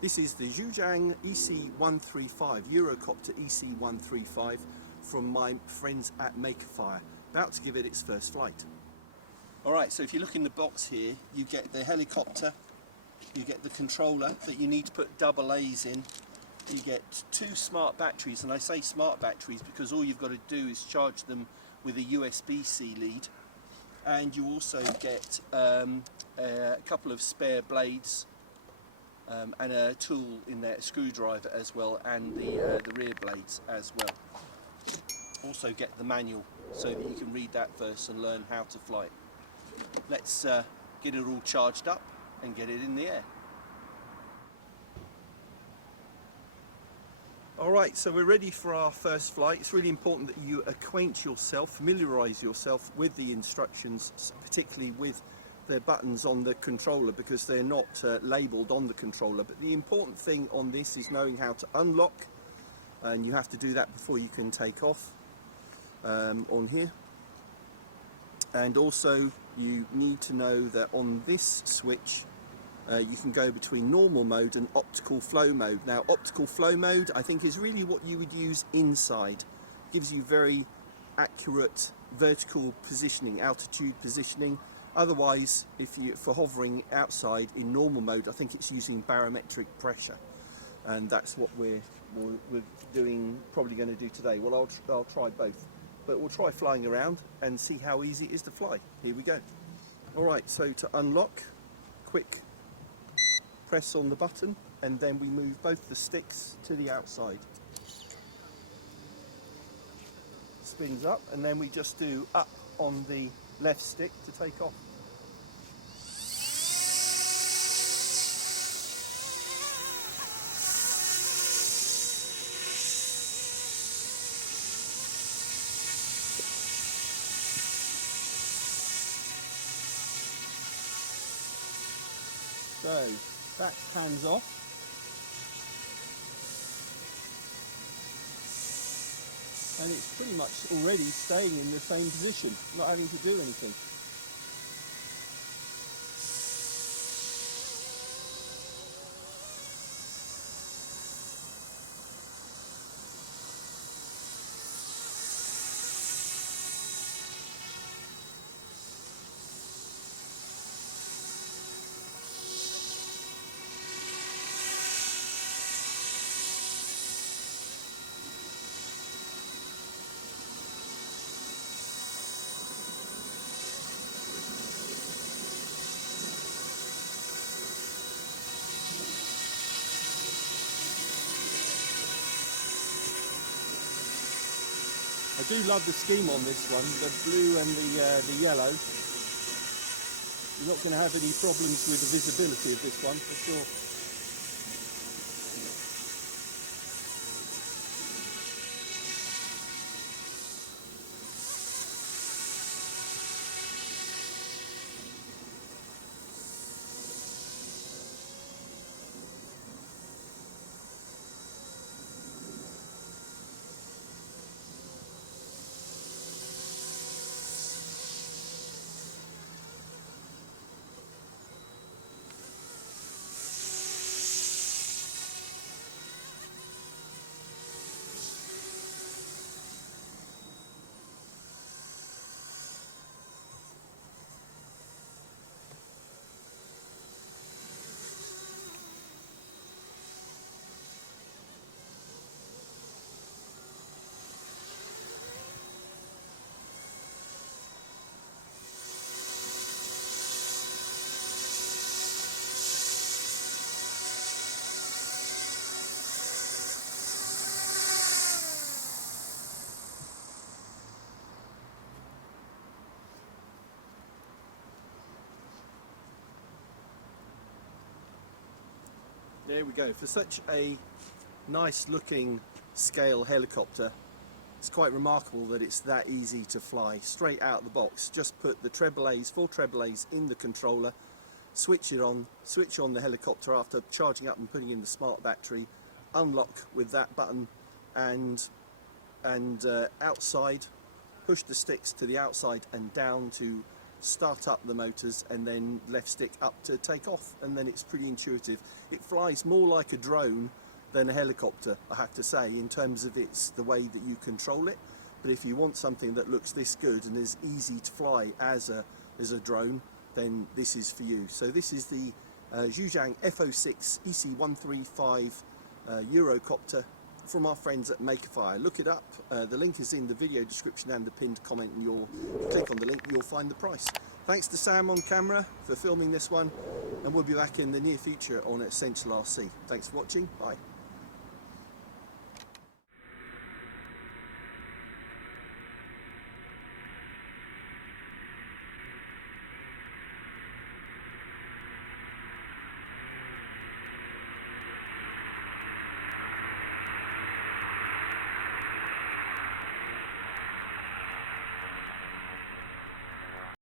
This is the Zhejiang EC135, Eurocopter EC135 from my friends at Makerfire, about to give it its first flight. Alright, so if you look in the box here, you get the helicopter, you get the controller that you need to put double A's in, you get 2 smart batteries, and I say smart batteries because all you've got to do is charge them with a USB-C lead, and you also get a couple of spare blades and a tool in there, a screwdriver as well, and the rear blades as well. Also get the manual so that you can read that first and learn how to fly it. Let's get it all charged up and get it in the air. Alright, so we're ready for our first flight. It's really important that you acquaint yourself, familiarise yourself with the instructions, particularly with the buttons on the controller, because they're not labelled on the controller. But the important thing on this is knowing how to unlock, and you have to do that before you can take off on here. And also you need to know that on this switch you can go between normal mode and optical flow mode. Now, optical flow mode, I think, is really what you would use inside. It gives you very accurate vertical positioning, altitude positioning. Otherwise, for hovering outside in normal mode, I think it's using barometric pressure, and that's what we're probably going to do today. Well, I'll try both, but we'll try flying around and see how easy it is to fly. Here we go. All right, so to unlock, quick press on the button, and then we move both the sticks to the outside. Spins up, and then we just do up on the left stick to take off. So that's hands off. And it's pretty much already staying in the same position, not having to do anything. I do love the scheme on this one, the blue and the yellow. You're not going to have any problems with the visibility of this one, for sure. There we go. For such a nice looking scale helicopter, it's quite remarkable that it's that easy to fly straight out of the box. Just put the treble A's, 4 treble A's in the controller, switch it on, switch on the helicopter after charging up and putting in the smart battery, unlock with that button, and outside, push the sticks to the outside and down to start up the motors, and then left stick up to take off, and then it's pretty intuitive. It flies more like a drone than a helicopter, I have to say, in terms of the way that you control it. But if you want something that looks this good and is easy to fly as a drone, then this is for you. So this is the Zhujiang FO6 EC135 Eurocopter from our friends at Makerfire. Look it up. The link is in the video description and the pinned comment, and you'll click on the link, you'll find the price. Thanks to Sam on camera for filming this one, and we'll be back in the near future on Essential RC. Thanks for watching. Bye.